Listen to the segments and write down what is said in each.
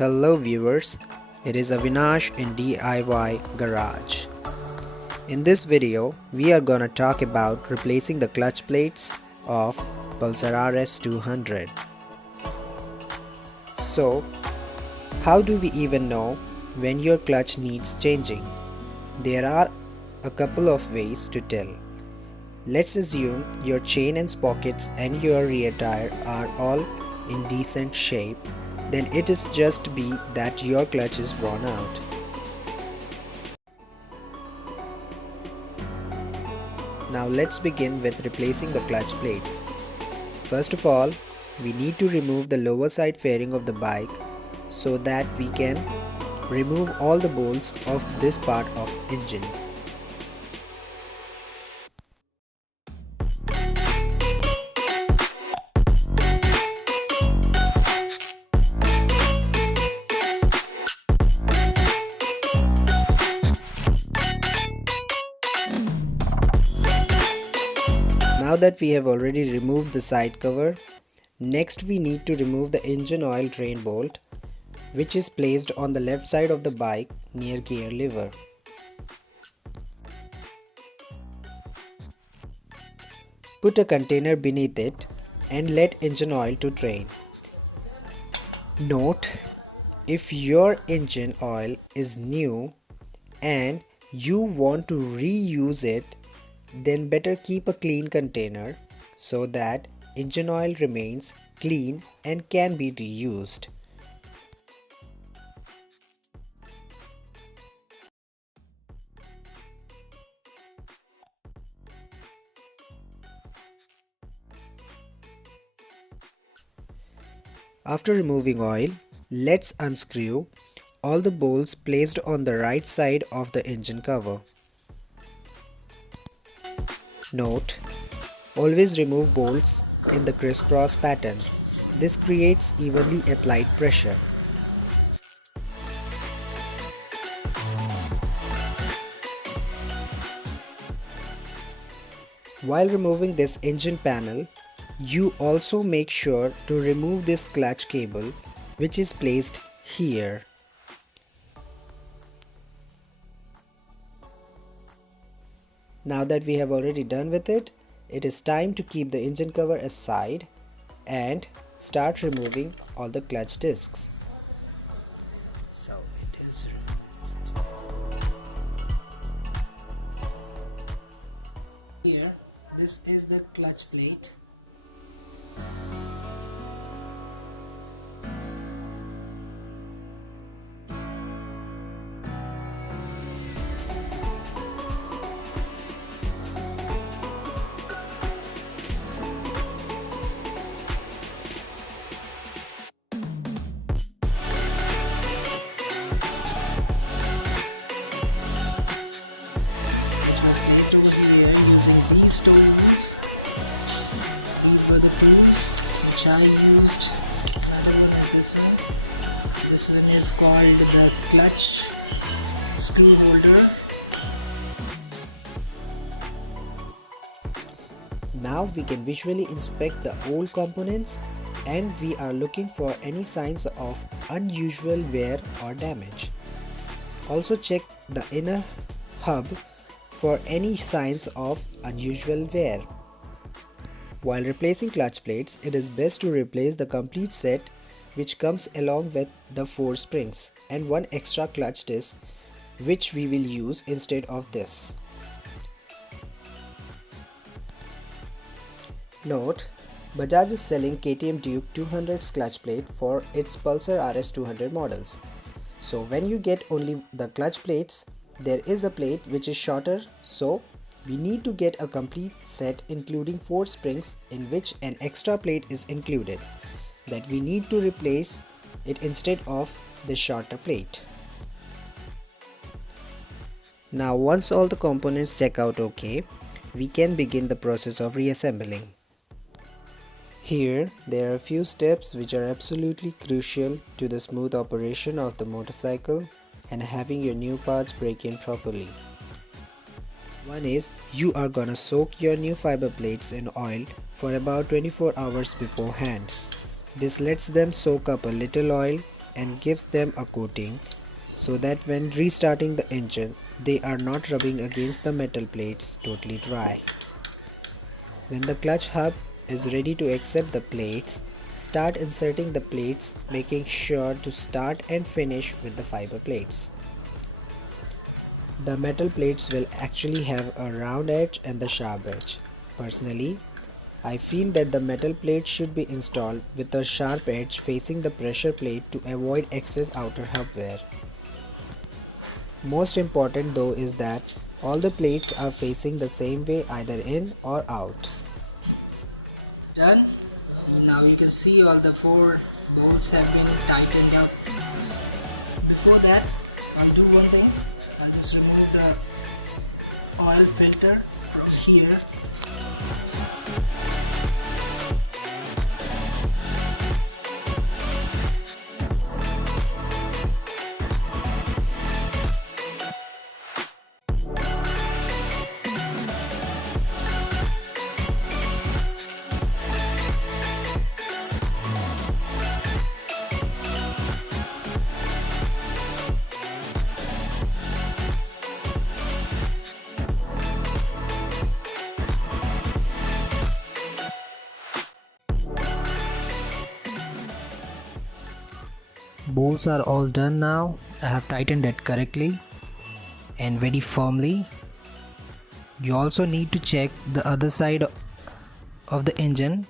Hello viewers, it is Avinash in DIY Garage. In this video, we are gonna talk about replacing the clutch plates of Pulsar RS200. So, how do we even know when your clutch needs changing? There are a couple of ways to tell. Let's assume your chain and sprockets and your rear tire are all in decent shape. Then it is just be that your clutch is worn out. Now let's begin with replacing the clutch plates. First of all, we need to remove the lower side fairing of the bike so that we can remove all the bolts of this part of engine. Now that we have already removed the side cover, next we need to remove the engine oil drain bolt, which is placed on the left side of the bike near gear lever. Put a container beneath it and let engine oil to drain. Note, if your engine oil is new and you want to reuse it, then better keep a clean container so that engine oil remains clean and can be reused. After removing oil, let's unscrew all the bolts placed on the right side of the engine cover. Note, always remove bolts in the crisscross pattern. This creates evenly applied pressure. While removing this engine panel, you also make sure to remove this clutch cable, which is placed here. Now that we have already done with it, it is time to keep the engine cover aside and start removing all the clutch discs. So it is here. This is the clutch plate. These tools, these were the tools which I used. Another one is this one. This one is called the clutch screw holder. Now we can visually inspect the old components and we are looking for any signs of unusual wear or damage. Also check the inner hub for any signs of unusual wear. While replacing clutch plates, it is best to replace the complete set which comes along with the 4 springs and 1 extra clutch disc, which we will use instead of this. Note, Bajaj is selling KTM Duke 200's clutch plate for its Pulsar RS200 models. So when you get only the clutch plates, there is a plate which is shorter, so we need to get a complete set including 4 springs in which an extra plate is included, that we need to replace it instead of the shorter plate. Now once all the components check out okay, we can begin the process of reassembling. Here there are a few steps which are absolutely crucial to the smooth operation of the motorcycle and having your new parts break in properly. One is, you are gonna soak your new fiber plates in oil for about 24 hours beforehand. This lets them soak up a little oil and gives them a coating so that when restarting the engine, they are not rubbing against the metal plates totally dry. When the clutch hub is ready to accept the plates, start inserting the plates, making sure to start and finish with the fiber plates. The metal plates will actually have a round edge and the sharp edge. Personally, I feel that the metal plate should be installed with a sharp edge facing the pressure plate to avoid excess outer hub wear. Most important though is that all the plates are facing the same way, either in or out. Done. Now you can see all the 4 bolts have been tightened up. Before that, I'll do one thing. I'll just remove the oil filter from here. Bolts are all done now. I have tightened it correctly and very firmly. You also need to check the other side of the engine.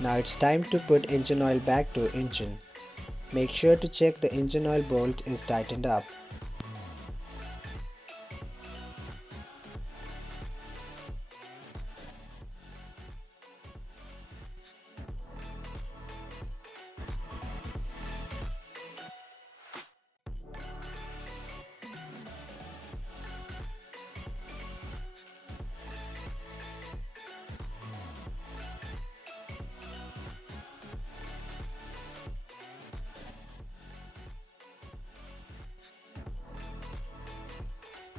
Now it's time to put engine oil back to engine. Make sure to check the engine oil bolt is tightened up.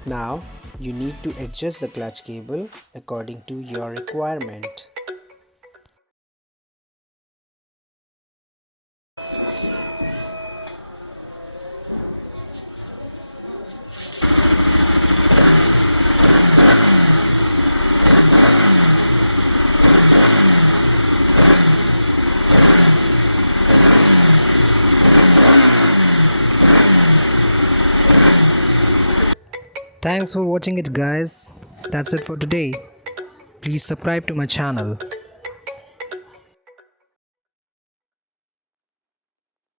Now, you need to adjust the clutch cable according to your requirement. Thanks for watching it, guys. That's it for today. Please subscribe to my channel.